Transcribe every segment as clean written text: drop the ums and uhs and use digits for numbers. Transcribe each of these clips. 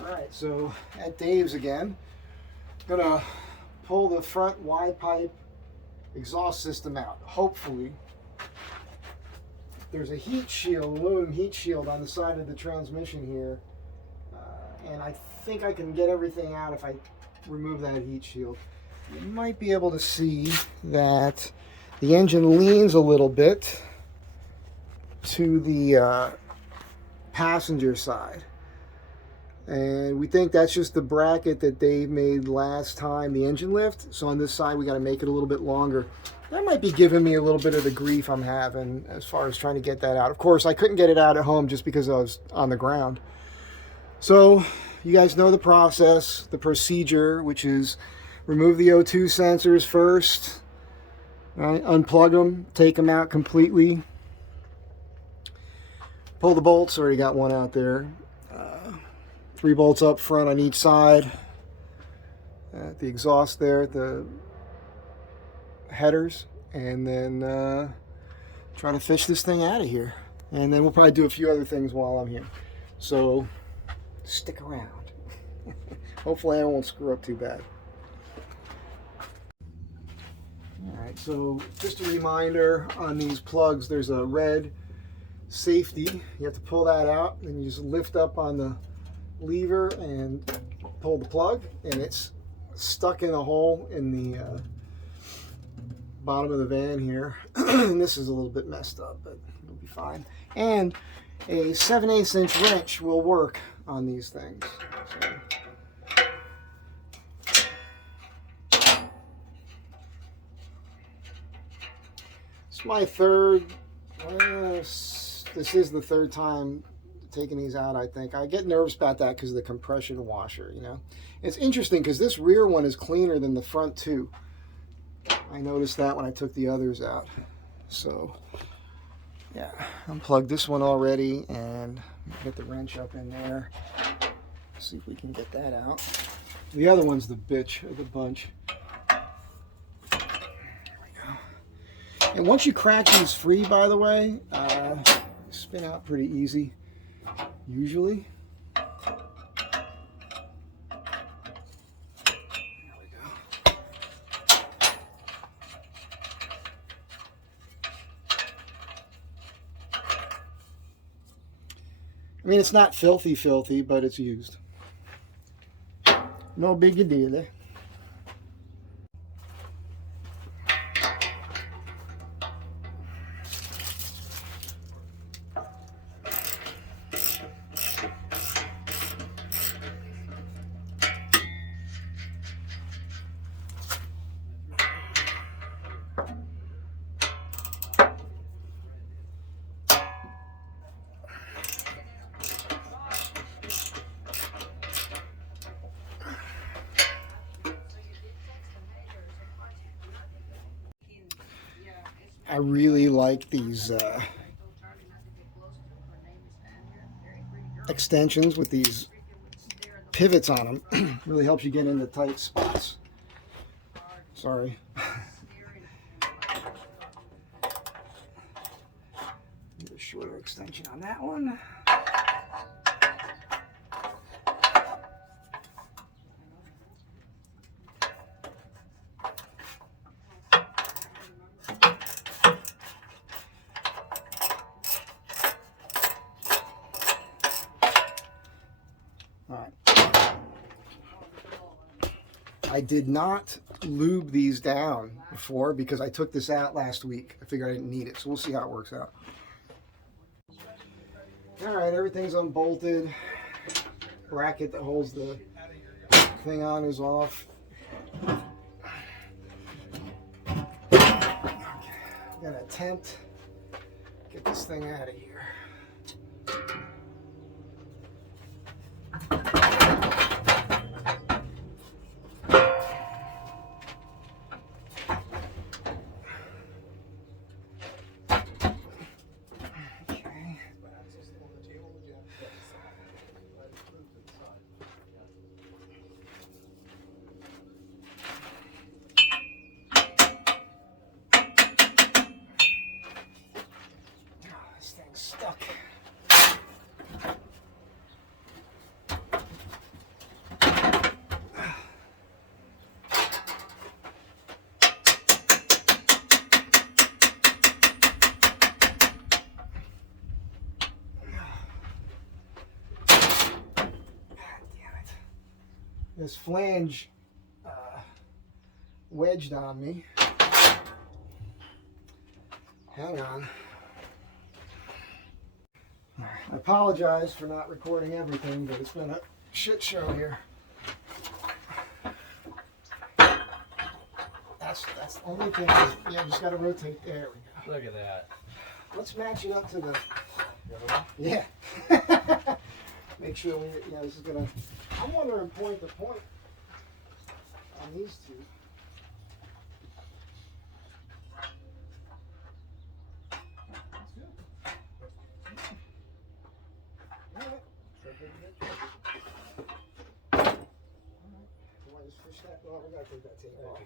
Alright, so at Dave's again, gonna pull the front Y pipe exhaust system out. Hopefully, there's a heat shield, aluminum heat shield on the side of the transmission here, and I think I can get everything out if I remove that heat shield. You might be able to see that the engine leans a little bit to the passenger side. And we think that's just the bracket that Dave made last time, the engine lift. So on this side, we got to make it a little bit longer. That might be giving me a little bit of the grief I'm having as far as trying to get that out. Of course, I couldn't get it out at home just because I was on the ground. So you guys know the process, the procedure, which is remove the O2 sensors first, right? Unplug them, take them out completely. Pull the bolts, already got one out there. 3 bolts up front on each side. At the exhaust there, at the headers. And then try to fish this thing out of here. And then we'll probably do a few other things while I'm here. So stick around. Hopefully I won't screw up too bad. Alright, so just a reminder on these plugs, there's a red safety. You have to pull that out, and you just lift up on the lever and pull the plug, and it's stuck in a hole in the bottom of the van here. And this is a little bit messed up, but it'll be fine. And a 7/8 inch wrench will work on these things. It's my third, this is the third time taking these out, I think. I get nervous about that because of the compression washer, you know. It's interesting because this rear one is cleaner than the front two. I noticed that when I took the others out. So, yeah, unplugged this one already and get the wrench up in there. See if we can get that out. The other one's the bitch of the bunch. There we go. And once you crack these free, by the way, spin out pretty easy. Usually. There we go. I mean, it's not filthy, but it's used. No big deal there. I really like these extensions with these pivots on them. Really helps you get into tight spots. Sorry. Get a shorter extension on that one. I did not lube these down before because I took this out last week. I figured I didn't need it, so we'll see how it works out. All right, everything's unbolted. Bracket that holds the thing on is off. I'm gonna attempt to get this thing out of here. this flange wedged on me. Hang on. I apologize for not recording everything, but it's been a shit show here. That's the only thing. Yeah, just got to rotate. There we go. Look at that. Let's match it up to the. Yeah. Make sure we. Yeah, this is gonna. I'm wondering point to point on these two. Well, we gotta take that tape off.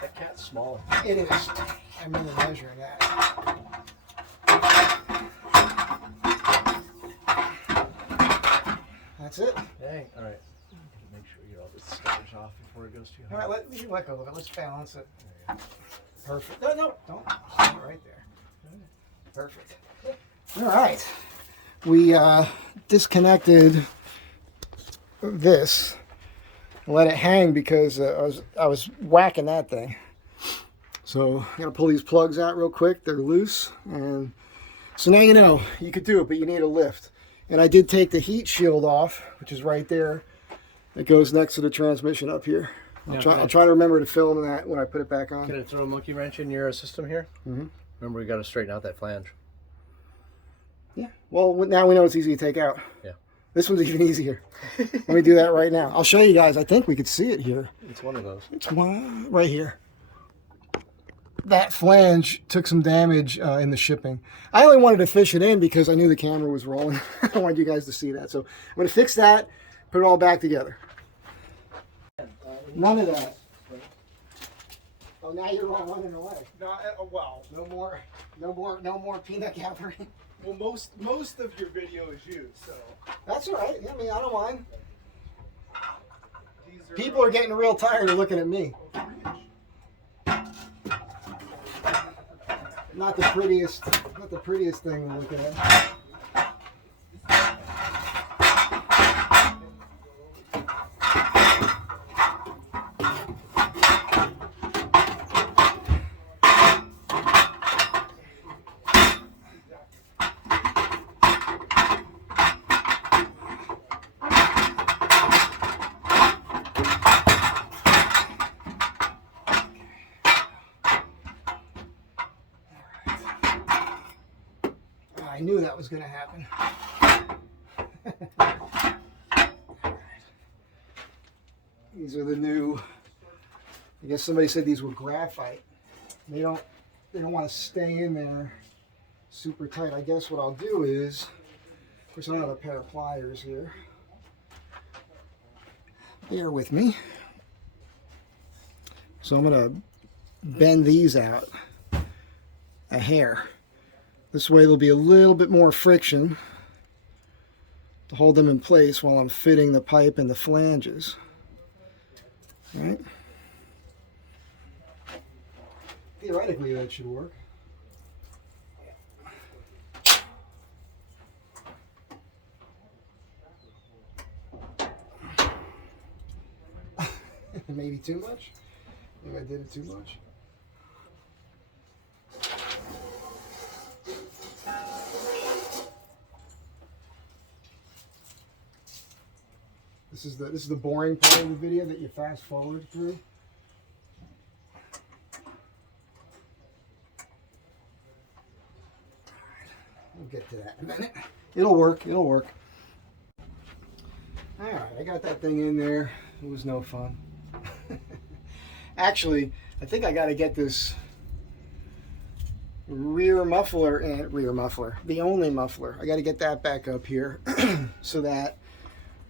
That cat's small. It is. I remember measuring that. That's it. Dang. All right. Make sure you get all this starch off before it goes too high. All right, let go of it. Let's balance it. Perfect. No, don't. Hold it right there. Perfect. All right. We disconnected this. Let it hang because I was whacking that thing. So I gotta pull these plugs out real quick. They're loose, and so now you know you could do it, but you need a lift. And I did take the heat shield off, which is right there. It goes next to the transmission up here. I'll try to remember to film that when I put it back on. Can I throw a monkey wrench in your system here? Mm-hmm. Remember, we got to straighten out that flange. Yeah. Well, now we know it's easy to take out. Yeah. This one's even easier. Let me do that right now. I'll show you guys. I think we could see it here. It's one of those. It's one right here. That flange took some damage in the shipping. I only wanted to fish it in because I knew the camera was rolling. I wanted you guys to see that. So I'm going to fix that, put it all back together. None of that. Oh, now you're all running away. No, well, No more peanut gallery. well, most of your video is you, so. That's all right. I mean, I don't mind. People are getting real tired of looking at me. Not the prettiest thing to look at. I knew that was going to happen. These are the new, I guess somebody said these were graphite. They don't want to stay in there super tight. I guess what I'll do is, of course I don't have a pair of pliers here. Bear with me. So I'm going to bend these out a hair. This way there'll be a little bit more friction to hold them in place while I'm fitting the pipe and the flanges. All right? Theoretically that should work. Maybe too much? Maybe I did it too much? This is the boring part of the video that you fast forward through. We'll get to that in a minute. It'll work. It'll work. All right, I got that thing in there. It was no fun. Actually, I think I got to get this rear muffler, the only muffler. I got to get that back up here so that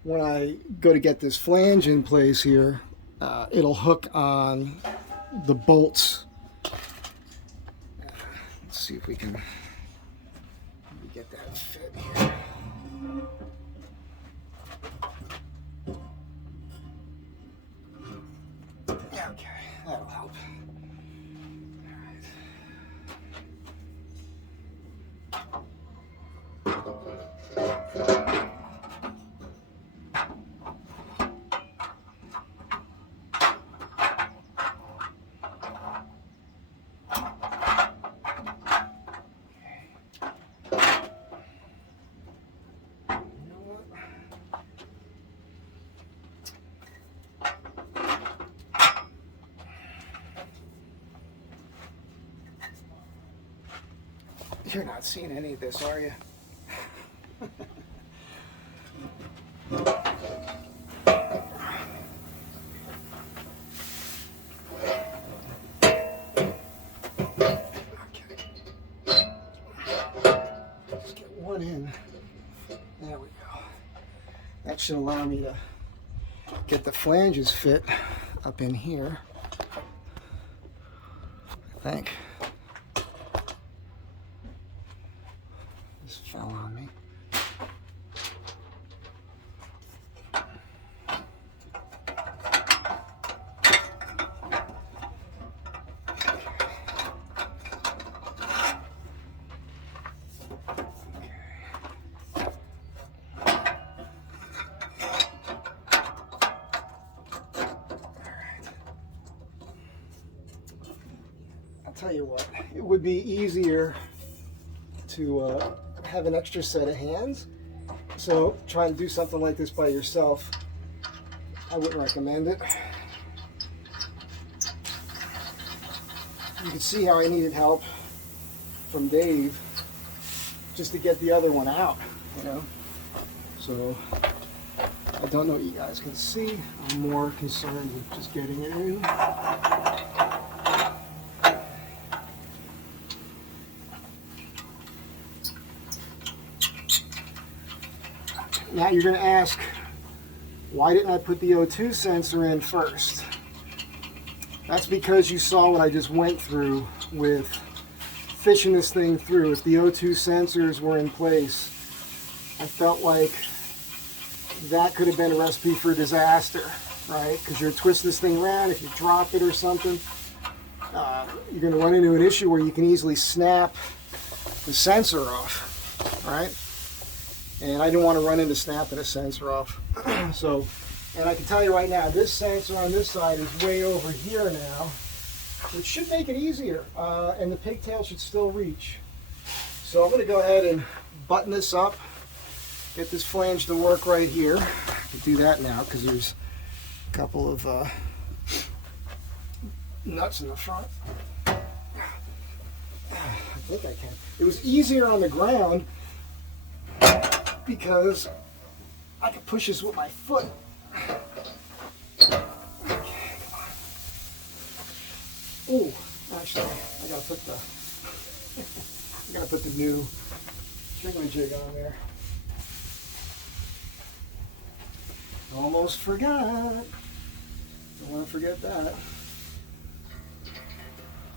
when I go to get this flange in place here, it'll hook on the bolts. Let's see if we can get that fit here. Okay, that'll help. You're not seeing any of this, are you? Let's get one in. There we go. That should allow me to get the flanges fit up in here, I think. This fell on me. I'll tell you what, it would be easier to have an extra set of hands. So trying to do something like this by yourself, I wouldn't recommend it. You can see how I needed help from Dave just to get the other one out, you know. So I don't know what you guys can see. I'm more concerned with just getting it in. Now you're going to ask, why didn't I put the O2 sensor in first? That's because you saw what I just went through with fishing this thing through. If the O2 sensors were in place, I felt like that could have been a recipe for disaster, right? Because you're twisting this thing around. If you drop it or something, you're going to run into an issue where you can easily snap the sensor off, right? And I didn't want to run into snapping a sensor off. So, and I can tell you right now, this sensor on this side is way over here now, which should make it easier. And the pigtail should still reach. So I'm going to go ahead and button this up, get this flange to work right here. I can do that now because there's a couple of nuts in the front. I think I can. It was easier on the ground because I could push this with my foot. Oh, actually, I gotta put the new thingamajig on there. Almost forgot. Don't want to forget that.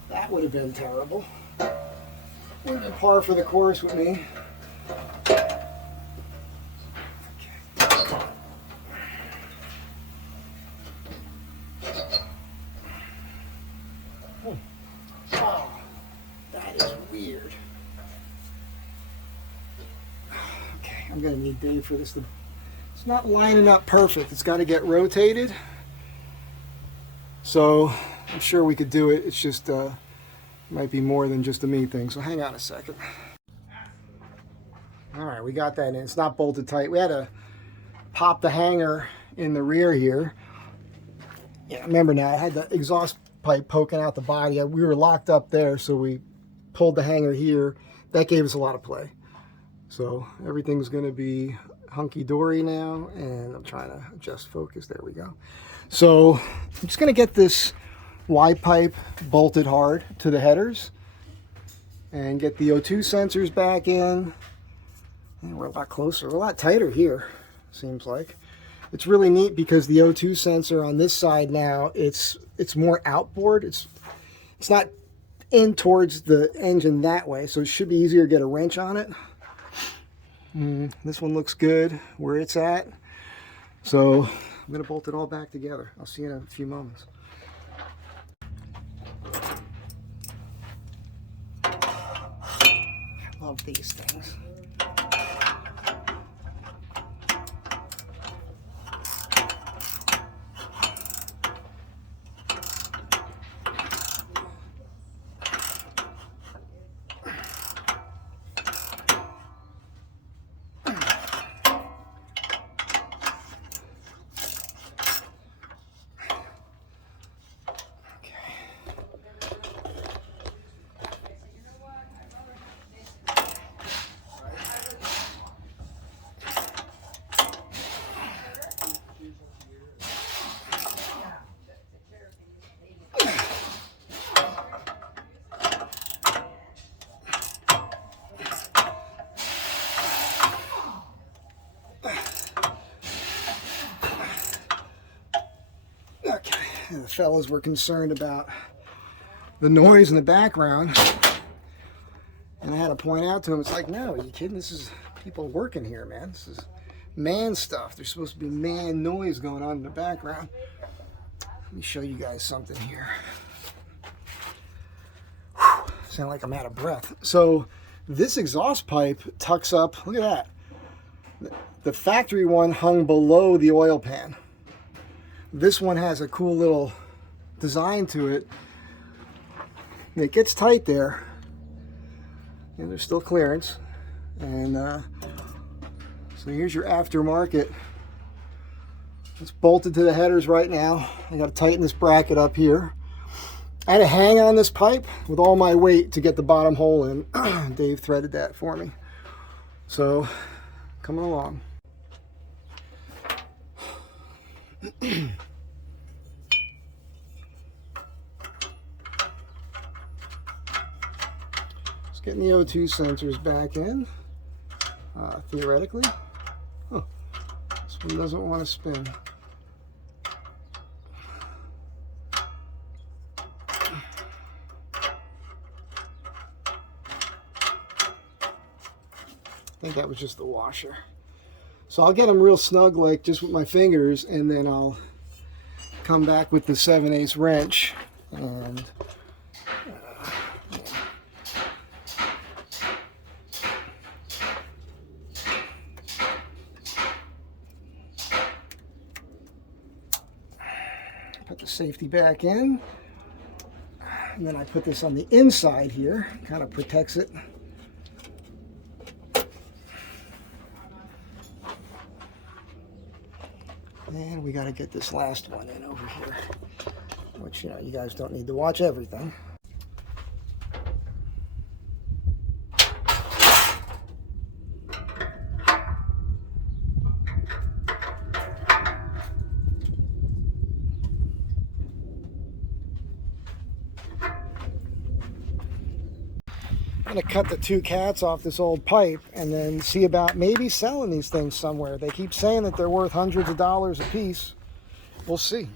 That would have been terrible. Would have been par for the course with me. Wow, that is weird. Okay, I'm gonna need Dave for this to. It's not lining up perfect. It's got to get rotated. So I'm sure we could do it. It's just might be more than just a me thing. So hang on a second. All right, we got that in. It's not bolted tight. We had to pop the hanger in the rear here. Yeah, remember now, I had the exhaust pipe poking out the body. We were locked up there, so we pulled the hanger here. That gave us a lot of play. So everything's going to be hunky-dory now, and I'm trying to adjust focus. There we go. So I'm just going to get this Y pipe bolted hard to the headers and get the O2 sensors back in. And we're a lot closer, we're a lot tighter here, seems like. It's really neat because the O2 sensor on this side now, it's more outboard. It's not in towards the engine that way, so it should be easier to get a wrench on it. This one looks good where it's at. So I'm going to bolt it all back together. I'll see you in a few moments. I love these things. fellas were concerned about the noise in the background. And I had to point out to him, it's like, no, are you kidding? This is people working here, man. This is man stuff. There's supposed to be man noise going on in the background. Let me show you guys something here. Whew, sound like I'm out of breath. So this exhaust pipe tucks up, look at that. The factory one hung below the oil pan. This one has a cool little design to it. And it gets tight there. And there's still clearance. And so here's your aftermarket. It's bolted to the headers right now. I got to tighten this bracket up here. I had to hang on this pipe with all my weight to get the bottom hole in. Dave threaded that for me. So, coming along. Just getting the O2 sensors back in. Theoretically. Oh, this one doesn't want to spin. I think that was just the washer. So I'll get them real snug, like just with my fingers, and then I'll come back with the 7/8 wrench and put the safety back in. And then I put this on the inside here, kind of protects it. And we got to get this last one in over here, which, you know, you guys don't need to watch everything. I'm going to cut the two cats off this old pipe and then see about maybe selling these things somewhere. They keep saying that they're worth hundreds of dollars a piece. We'll see.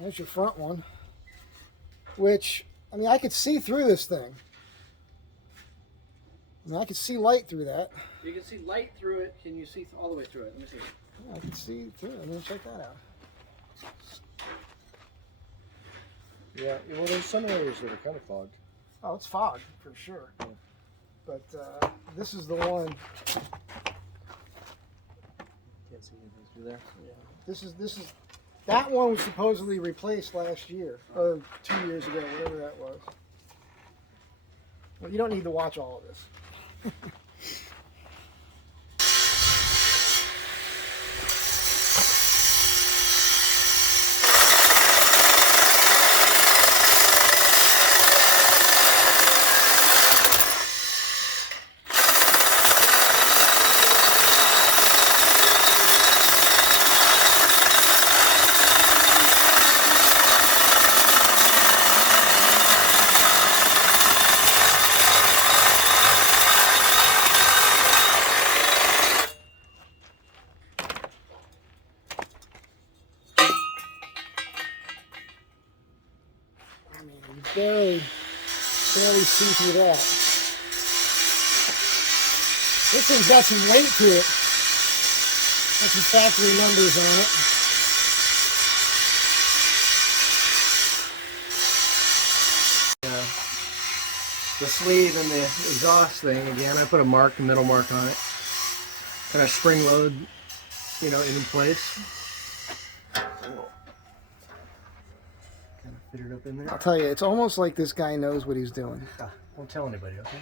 There's your front one, which, I mean, I could see through this thing. I mean, I could see light through that. You can see light through it. Can you see all the way through it? Let me see. Yeah, I can see through it. I mean, check that out. Yeah, well, there's some areas that are kind of fogged. Oh, it's fog for sure. Yeah. But this is the one. Can't see anything through there. Yeah. This is that one was supposedly replaced last year or 2 years ago, whatever that was. Well, you don't need to watch all of this. I mean, you barely see through that. This thing's got some weight to it. Got some factory numbers on it. The sleeve and the exhaust thing, again, I put a middle mark on it. Kind of spring load, you know, in place. Fit it up in there. I'll tell you, it's almost like this guy knows what he's doing. Won't tell anybody, okay?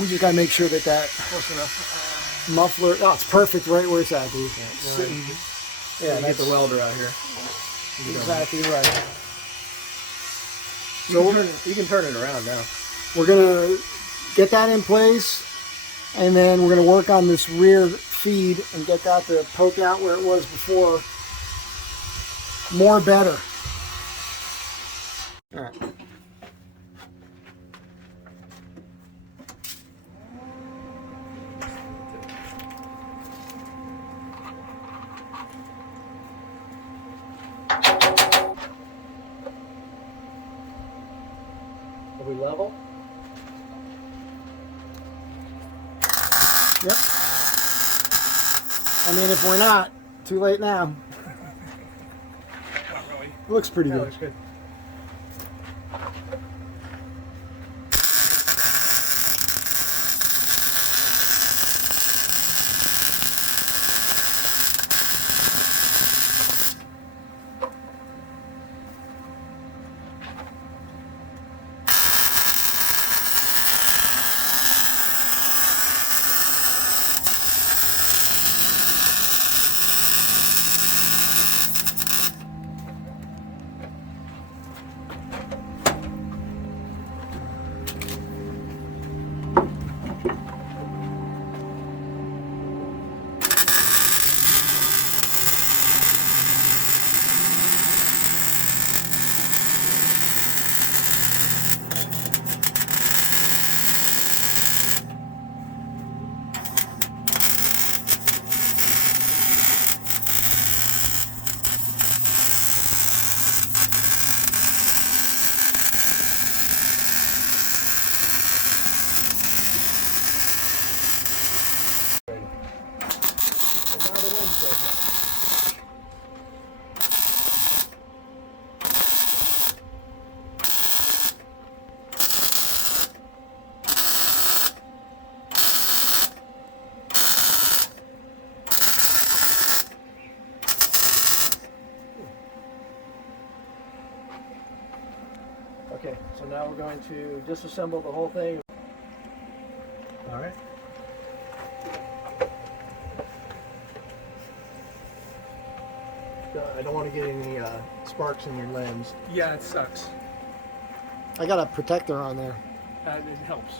We just gotta make sure that Close enough. muffler. Oh, it's perfect right where it's at, dude. Sitting. Yeah, get the welder out here. Exactly right. So you can turn it around now. We're gonna get that in place, and then we're gonna work on this rear feed and get that to poke out where it was before. More better. All right. Are we level? Yep. I mean, if we're not, too late now. Not really. It looks pretty Yeah, good. looks good. Okay, so now we're going to disassemble the whole thing. All right. I don't want to get any sparks in your lens. Yeah, it sucks. I got a protector on there. It helps.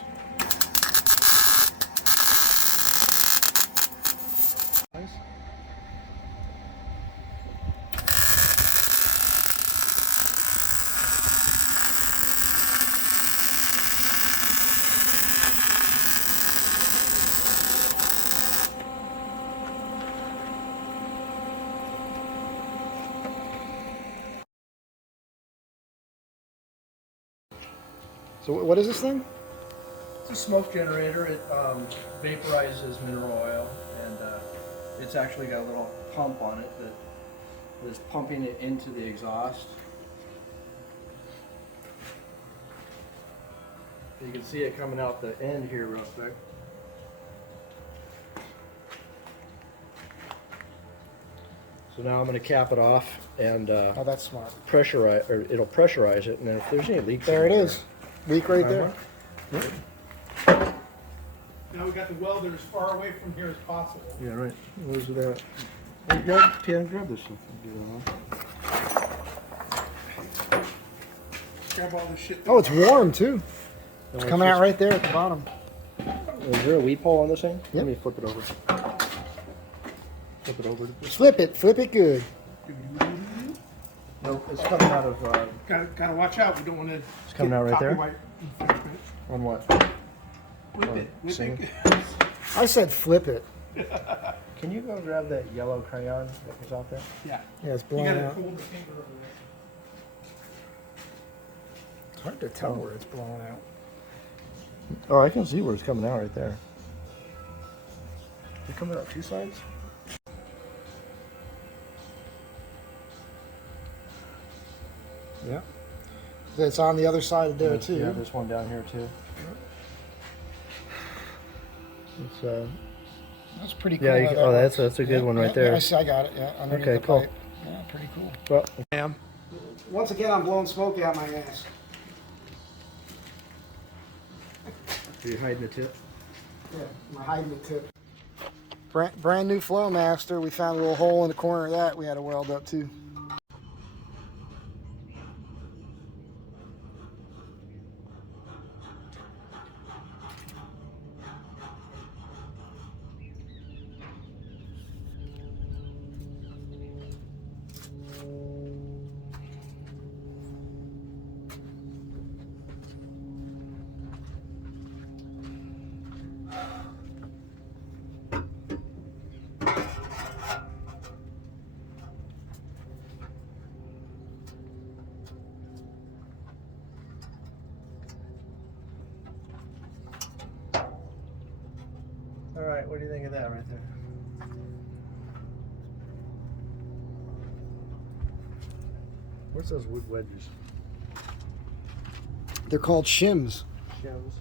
Nice. So what is this thing? It's a smoke generator. It vaporizes mineral oil, and it's actually got a little pump on it that is pumping it into the exhaust. You can see it coming out the end here real quick. So now I'm going to cap it off and Oh, that's smart. pressurize, or it'll pressurize it, and then if there's any leaks, There it is. Leak right there. Now we got the welder as far away from here as possible. Yeah, right. Where's it at? Hey, grab this stuff. Grab all this shit. Oh, it's warm too. It's coming out right there at the bottom. Is there a weed pole on this thing? Yep. Let me flip it over. Flip it over. Flip it good. Nope, it's coming out of. Gotta watch out. We don't want to. It's coming out right there? copyright infringement. On what? Whip it. Whip sing? it. I said flip it. Can you go grab that yellow crayon that was out there? Yeah. Yeah, it's You blowing gotta out. hold the finger over there. It's hard to tell where it's blowing out. Oh, I can see where it's coming out right there. Is it coming out two sides? Yeah. It's on the other side there too. Yeah, there's one down here too. It's That's pretty cool. yeah. how that That's a good one right there. Yeah, I see. I got it. Yeah. Underneath Okay, the cool. pipe. Yeah. pretty cool. Well, I am. Once again, I'm blowing smoke out my ass. Are you hiding the tip? Yeah, I'm hiding the tip. Brand new Flowmaster. We found a little hole in the corner of that we had to weld up too. All right, what do you think of that right there? What's those wood wedges? They're called shims. Shims.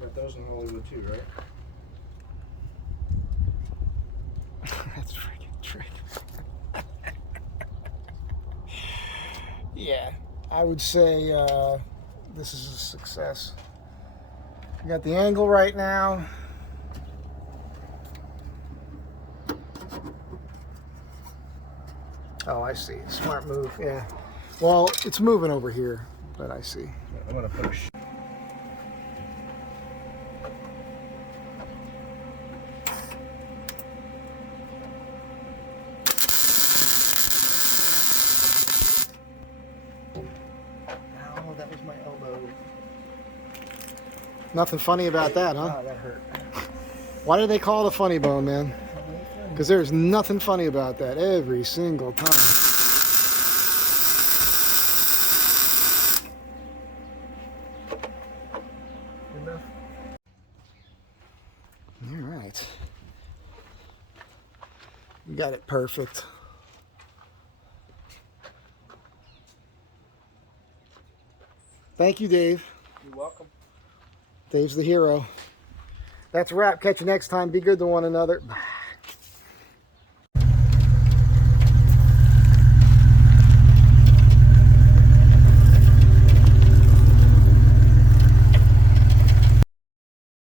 Got those in Hollywood too, right? That's freaking trick. Yeah, I would say this is a success. We got the angle right now. Oh, I see. Smart move. Yeah. Well, it's moving over here, but I see. I'm gonna put a Ow, that was my elbow. Nothing funny about that, huh? Ah, that hurt. Why do they call it a funny bone, man? Because there's nothing funny about that every single time. Enough. All right. We got it perfect. Thank you, Dave. You're welcome. Dave's the hero. That's a wrap. Catch you next time. Be good to one another. Bye.